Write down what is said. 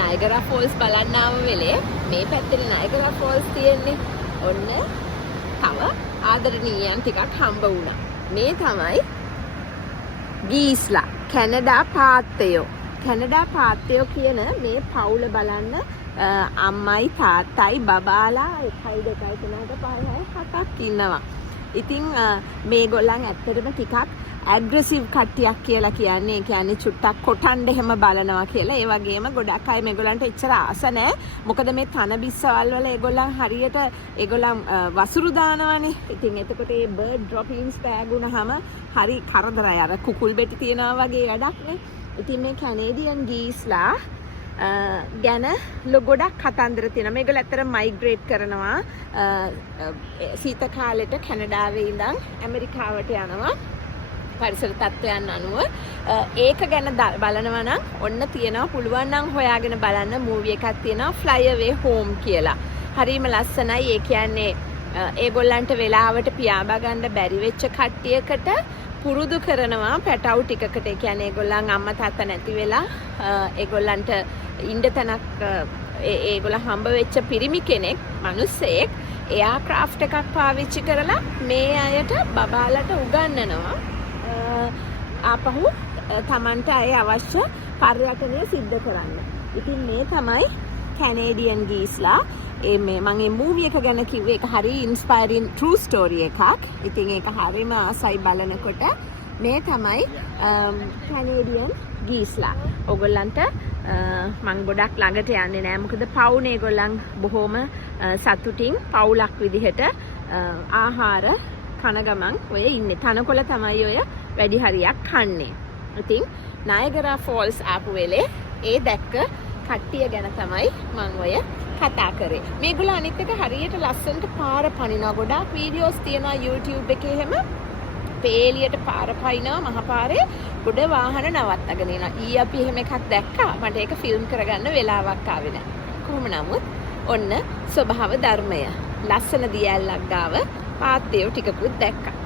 Niagara false බලන්න ආව වෙලේ මේ පැත්තේ නයගරා ෆෝල්ස් තියෙන්නේ. ඔන්න තව ආදරණීයයන් ටිකක් හම්බ වුණා. මේ තමයි ගීස්ලා කැනඩා පාත්තයෝ. කැනඩා පාත්තයෝ කියන මේ පවුල බලන්න අම්මයි තාත්තයි බබාලා 1 2 3 4 5 6 7ක් ඉන්නවා. ඉතින් මේගොල්ලන් ඇත්තටම ටිකක් ඇග්‍රෙසිව් කට්ටියක් කියලා කියන්නේ. ඒ කියන්නේ චුට්ටක් කොටන්න එහෙම බලනවා කියලා. ඒ වගේම ගොඩක් අය මේගොල්ලන්ට එච්චර ආස නැහැ. මොකද මේ තන බිස්සවල් වල ඒගොල්ලන් හරියට ඒගොල්ලන් වසුරු දානවනේ. ඉතින් එතකොට මේ බර්ඩ් ඩ්‍රොපින්ග්ස් පෑගුණාම හරි කරදරයි. අර කුකුල් බෙටි තියනවා වගේ වැඩක් නේ. ඉතින් මේ කැනේඩියන් ගීස්ලා ගැන ගොඩක් කතන්දර තියෙනවා. මේගොල්ලෝ ඇත්තට මයිග්‍රේට් කරනවා සීත කාලෙට කැනඩාවේ ඉඳන් ඇමරිකාවට යනවා පරිසර තත්ත්වයන් අනුව. ඒක ගැන බලනවා නම් ඔන්න තියෙනවා පුළුවන් නම් හොයාගෙන බලන්න මූවි එකක් තියෙනවා Fly Away Home කියලා. හරිම ලස්සනයි. ඒ කියන්නේ ඒගොල්ලන්ට වෙලාවට පියාඹා ගන්න බැරි වෙච්ච කට්ටියකට පුරුදු කරනවා පැටවු ටිකකට. ඒ කියන්නේ ඒගොල්ලන් අම්මා තාත්තා නැති වෙලා ඒගොල්ලන්ට ඉන්න තැනක් ඒගොල්ලන් හම්බ වෙච්ච පිරිමි කෙනෙක් මිනිස්සෙක් එයා ක්‍රාෆ්ට් එකක් පාවිච්චි කරලා මේ අයට බබාලට උගන්වනවා ආපහු තමන්ට අය අවශ්‍ය පර්යටනය සිද්ධ කරන්න. ඉතින් මේ තමයි කැනේඩියන් ගීස්ලා. මේ මම මේ මූවි එක ගැන කිව්වේ ඒක හරි ඉන්ස්පයරින් ට්‍රූ ස්ටෝරි එකක්. ඉතින් ඒක හරිම ආසයි බලනකොට. මේ තමයි කැනේඩියන් ගීස්ලා. ඕගොල්ලන්ට මම ගොඩක් ළඟට යන්නේ නෑ. මොකද පවුනේ ඒගොල්ලන් බොහොම සතුටින් පවුලක් විදිහට ආහාර කන ගමන් ඔය ඉන්නේ. තනකොළ තමයි ඔය වැඩි හරියක් කන්නේ. ඉතින් නයගරා ෆෝල්ස් ආපු වෙලේ ඒ දැක්ක කට්ටිය ගැන තමයි මම ඔය කතා කරේ. මේගොල්ලෝ අනිත් එක හරියට ලස්සනට පාර පනිනවා. ගොඩාක් වීඩියෝස් තියෙනවා YouTube එකේ එහෙම පේලියට පාර පනිනවා මහපාරේ ගොඩ වාහන නවත්තගෙන ඉනවා. ඊ අපි එහෙම එකක් දැක්කා. මට ඒක ෆිල්ම් කරගන්න වෙලාවක් ආවේ නැහැ. කොහොම නමුත් ඔන්න ස්වභාව ධර්මය. ලස්සන දියැලක් ගාව පාත්තයෝ ටිකකුත් දැක්කා.